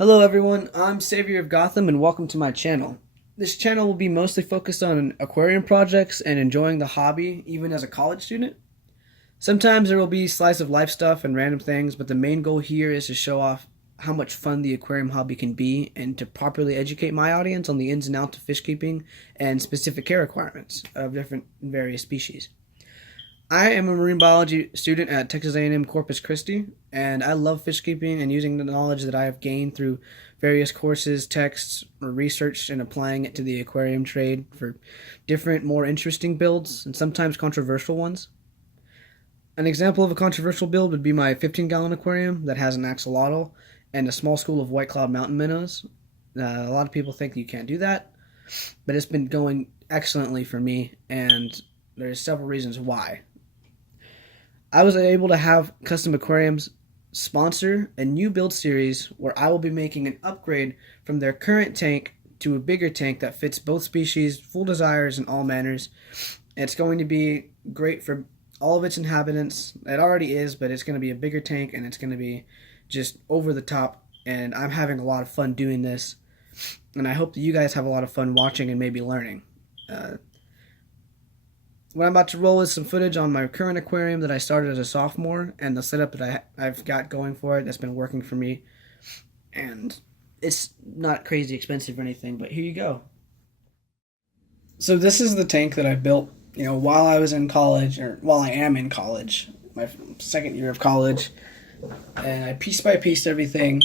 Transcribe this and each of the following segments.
Hello everyone, I'm Savior of Gotham and welcome to my channel. This channel will be mostly focused on aquarium projects and enjoying the hobby even as a college student. Sometimes there will be slice of life stuff and random things, but the main goal here is to show off how much fun the aquarium hobby can be and to properly educate my audience on the ins and outs of fish keeping and specific care requirements of different various species. I am a marine biology student at Texas A&M Corpus Christi, and I love fish keeping and using the knowledge that I have gained through various courses, texts, or research and applying it to the aquarium trade for different, more interesting builds and sometimes controversial ones. An example of a controversial build would be my 15-gallon aquarium that has an axolotl and a small school of white cloud mountain minnows. A lot of people think you can't do that, but it's been going excellently for me, and there's several reasons why. I was able to have Custom Aquariums sponsor a new build series where I will be making an upgrade from their current tank to a bigger tank that fits both species, full desires, and all manners. It's going to be great for all of its inhabitants. It already is, but it's going to be a bigger tank and it's going to be just over the top. And I'm having a lot of fun doing this. And I hope that you guys have a lot of fun watching and maybe learning. What I'm about to roll is some footage on my current aquarium that I started as a sophomore and the setup that I've got going for it that's been working for me. And it's not crazy expensive or anything, but here you go. So this is the tank that I built, while I was in college, or while I am in college, my second year of college. And I piece by piece everything.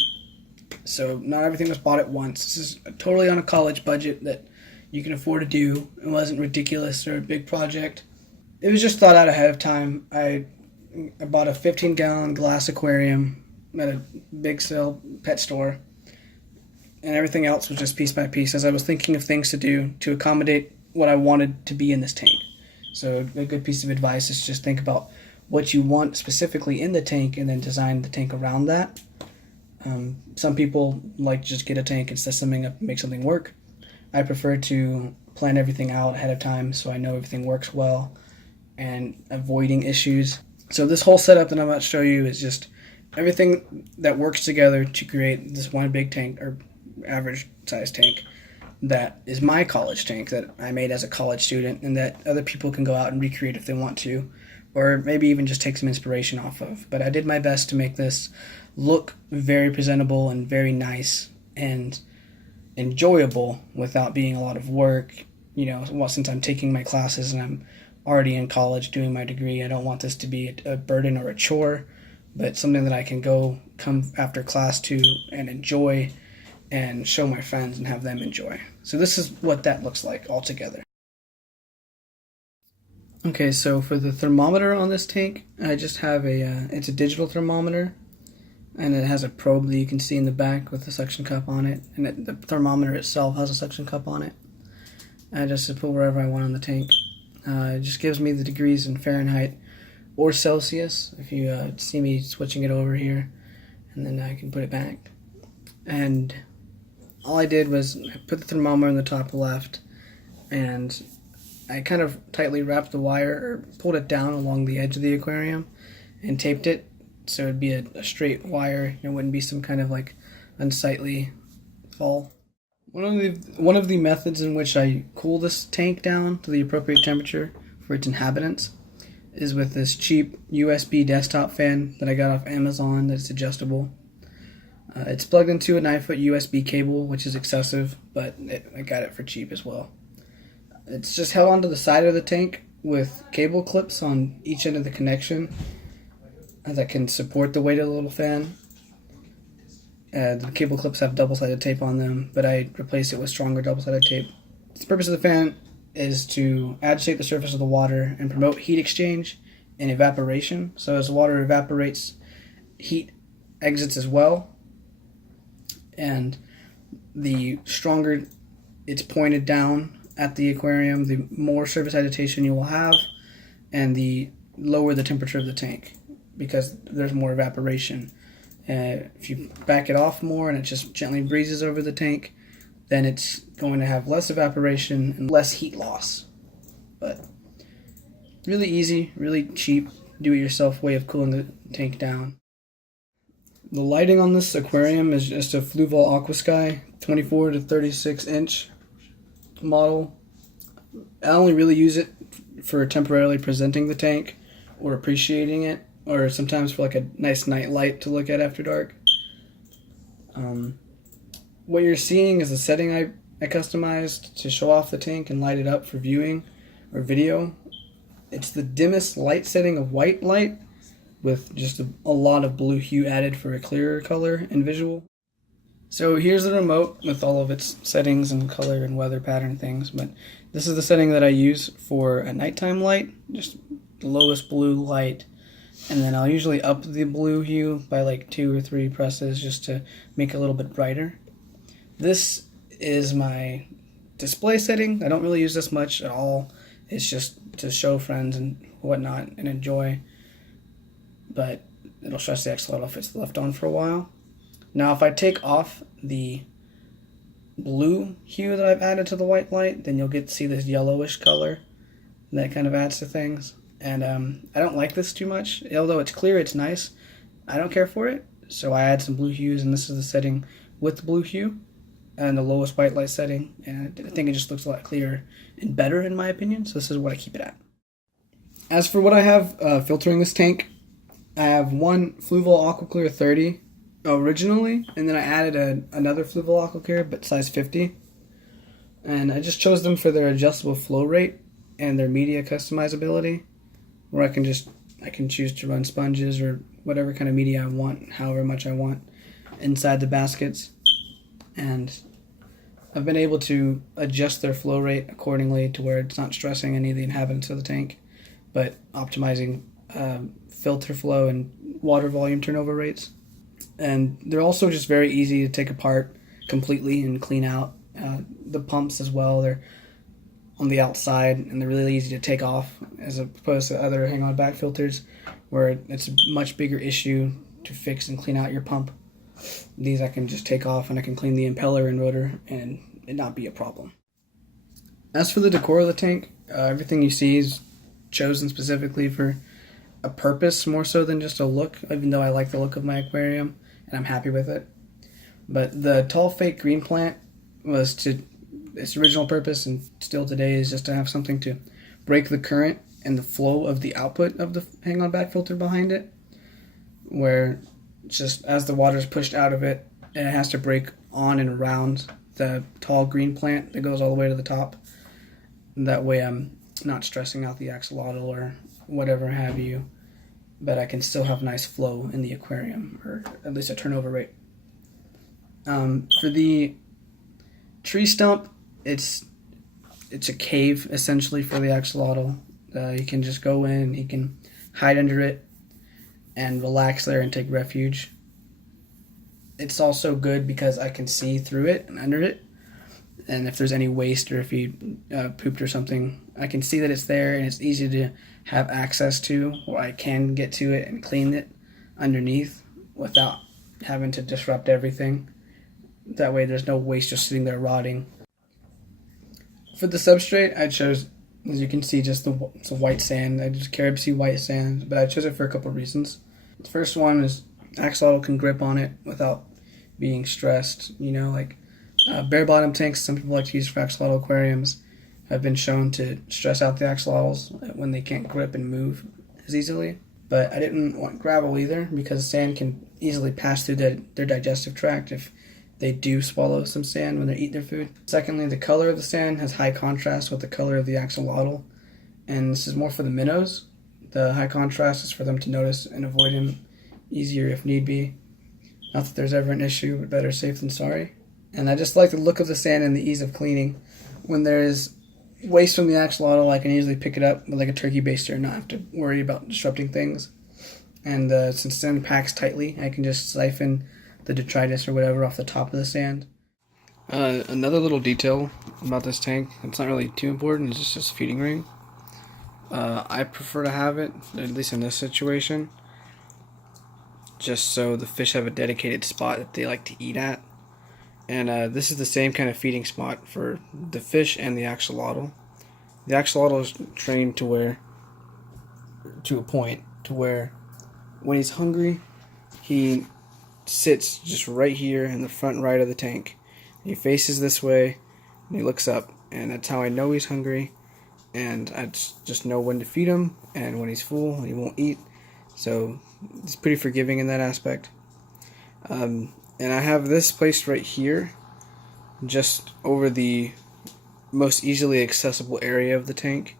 So not everything was bought at once. This is totally on a college budget that you can afford to do. It wasn't ridiculous or a big project. It was just thought out ahead of time. I bought a 15-gallon glass aquarium at a big sale pet store, and everything else was just piece by piece as I was thinking of things to do to accommodate what I wanted to be in this tank. So a good piece of advice is just think about what you want specifically in the tank and then design the tank around that. Some people like to just get a tank and set something up and make something work. I prefer to plan everything out ahead of time so I know everything works well and avoiding issues. So this whole setup that I'm about to show you is just everything that works together to create this one big tank, or average size tank, that is my college tank that I made as a college student and that other people can go out and recreate if they want to, or maybe even just take some inspiration off of. But I did my best to make this look very presentable and very nice and enjoyable without being a lot of work. Since I'm taking my classes and I'm already in college doing my degree, I don't want this to be a burden or a chore, but something that I can come after class to and enjoy and show my friends and have them enjoy. So this is what that looks like all together. Okay, so for the thermometer on this tank, I just have it's a digital thermometer, and it has a probe that you can see in the back with a suction cup on it, and the thermometer itself has a suction cup on it. I just put wherever I want on the tank. It just gives me the degrees in Fahrenheit or Celsius, if you see me switching it over here, and then I can put it back. And all I did was I put the thermometer in the top left, and I kind of tightly wrapped the wire, or pulled it down along the edge of the aquarium, and taped it so it'd be a straight wire. It wouldn't be some kind of unsightly fall. One of the methods in which I cool this tank down to the appropriate temperature for its inhabitants is with this cheap USB desktop fan that I got off Amazon that's adjustable. It's plugged into a 9-foot USB cable, which is excessive, but I got it for cheap as well. It's just held onto the side of the tank with cable clips on each end of the connection that can support the weight of the little fan. The cable clips have double-sided tape on them, but I replaced it with stronger double-sided tape. The purpose of the fan is to agitate the surface of the water and promote heat exchange and evaporation. So as the water evaporates, heat exits as well. And the stronger it's pointed down at the aquarium, the more surface agitation you will have, and the lower the temperature of the tank, because there's more evaporation. If you back it off more and it just gently breezes over the tank, then it's going to have less evaporation and less heat loss. But really easy, really cheap, do-it-yourself way of cooling the tank down. The lighting on this aquarium is just a Fluval Aquasky 24 to 36 inch model. I only really use it for temporarily presenting the tank or appreciating it, or sometimes for like a nice night light to look at after dark. What you're seeing is a setting I customized to show off the tank and light it up for viewing or video. It's the dimmest light setting of white light with just a lot of blue hue added for a clearer color and visual. So here's the remote with all of its settings and color and weather pattern things, but this is the setting that I use for a nighttime light, just the lowest blue light, and then I'll usually up the blue hue by like 2 or 3 presses just to make it a little bit brighter. This is my display setting. I don't really use this much at all. It's just to show friends and whatnot and enjoy, but it'll stress the axolotl if it's left on for a while. Now if I take off the blue hue that I've added to the white light, then you'll get to see this yellowish color that kind of adds to things. And I don't like this too much. Although it's clear, it's nice. I don't care for it, so I add some blue hues, and this is the setting with the blue hue and the lowest white light setting, and I think it just looks a lot clearer and better in my opinion, so this is what I keep it at. As for what I have filtering this tank, I have one Fluval Aquaclear 30 originally, and then I added another Fluval Aquaclear but size 50, and I just chose them for their adjustable flow rate and their media customizability, where I can choose to run sponges or whatever kind of media I want, however much I want inside the baskets. And I've been able to adjust their flow rate accordingly to where it's not stressing any of the inhabitants of the tank, but optimizing filter flow and water volume turnover rates. And they're also just very easy to take apart completely and clean out. The pumps as well, they're on the outside and they're really easy to take off as opposed to other hang-on back filters where it's a much bigger issue to fix and clean out your pump. These I can just take off and I can clean the impeller and rotor and it not be a problem. As for the decor of the tank, everything you see is chosen specifically for a purpose more so than just a look, even though I like the look of my aquarium and I'm happy with it. But the tall fake green plant was to its original purpose, and still today, is just to have something to break the current and the flow of the output of the hang-on back filter behind it, where just as the water is pushed out of it, it has to break on and around the tall green plant that goes all the way to the top. That way I'm not stressing out the axolotl or whatever have you, but I can still have nice flow in the aquarium, or at least a turnover rate. For the tree stump, it's a cave essentially for the axolotl. You can just go in, you can hide under it and relax there and take refuge. It's also good because I can see through it and under it, and if there's any waste or if you pooped or something, I can see that it's there and it's easy to have access to, or I can get to it and clean it underneath without having to disrupt everything. That way there's no waste just sitting there rotting. For the substrate, I chose, as you can see, just the white sand. I just Carib Sea white sand, but I chose it for a couple of reasons. The first one is axolotl can grip on it without being stressed. You know, like bare bottom tanks some people like to use for axolotl aquariums have been shown to stress out the axolotls when they can't grip and move as easily. But I didn't want gravel either, because sand can easily pass through their digestive tract if they do swallow some sand when they eat their food. Secondly, the color of the sand has high contrast with the color of the axolotl, and this is more for the minnows. The high contrast is for them to notice and avoid him easier if need be. Not that there's ever an issue, but better safe than sorry. And I just like the look of the sand and the ease of cleaning. When there is waste from the axolotl, I can easily pick it up with like a turkey baster and not have to worry about disrupting things. And since sand packs tightly, I can just siphon the detritus or whatever off the top of the sand. Another little detail about this tank, it's not really too important, it's just a feeding ring. I prefer to have it, at least in this situation, just so the fish have a dedicated spot that they like to eat at. And this is the same kind of feeding spot for the fish and the axolotl. The axolotl is trained to a point to where when he's hungry, he sits just right here in the front right of the tank. He faces this way and he looks up, and that's how I know he's hungry, and I just know when to feed him and when he's full and he won't eat. So it's pretty forgiving in that aspect. And I have this placed right here, just over the most easily accessible area of the tank.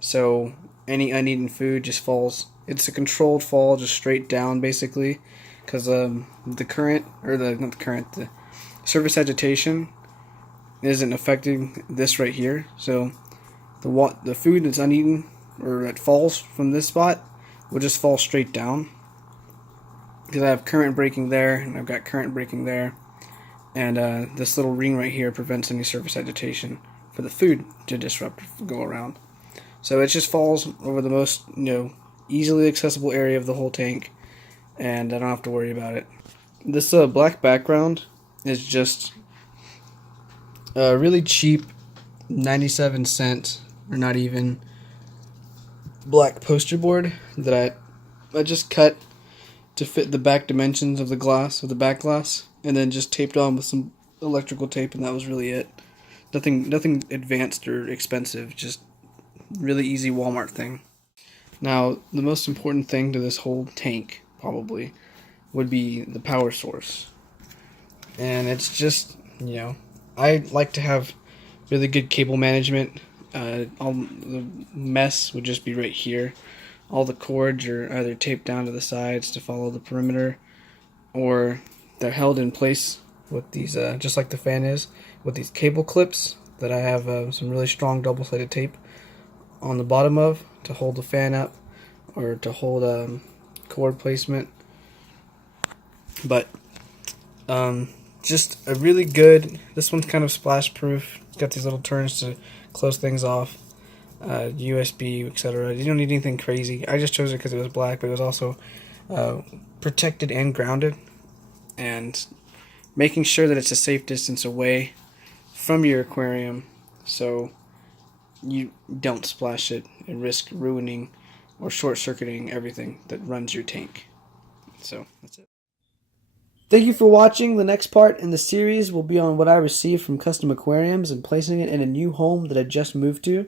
So any uneaten food just falls. It's a controlled fall, just straight down basically, because the current, or not the current, the surface agitation isn't affecting this right here. So the food that's uneaten or that falls from this spot will just fall straight down, because I have current breaking there and I've got current breaking there, and this little ring right here prevents any surface agitation for the food to disrupt, go around. So it just falls over the most easily accessible area of the whole tank, and I don't have to worry about it. This black background is just a really cheap 97-cent or not even black poster board that I just cut to fit the back dimensions of the glass, of the back glass, and then just taped on with some electrical tape, and that was really it. Nothing advanced or expensive, just really easy Walmart thing. Now, the most important thing to this whole tank probably would be the power source. And it's just, I like to have really good cable management. All the mess would just be right here. All the cords are either taped down to the sides to follow the perimeter, or they're held in place with these, just like the fan is, with these cable clips that I have some really strong double-sided tape on the bottom of to hold the fan up, or to hold cord placement. But just a really good, this one's kind of splash proof. It's got these little turns to close things off, USB, etc. You don't need anything crazy. I just chose it because it was black, but it was also protected and grounded, and making sure that it's a safe distance away from your aquarium so you don't splash it and risk ruining or short-circuiting everything that runs your tank. So that's it. Thank you for watching. The next part in the series will be on what I received from Custom Aquariums and placing it in a new home that I just moved to.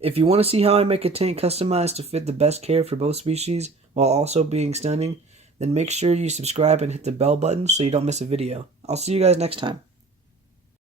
If you want to see how I make a tank customized to fit the best care for both species while also being stunning, then make sure you subscribe and hit the bell button so you don't miss a video. I'll see you guys next time.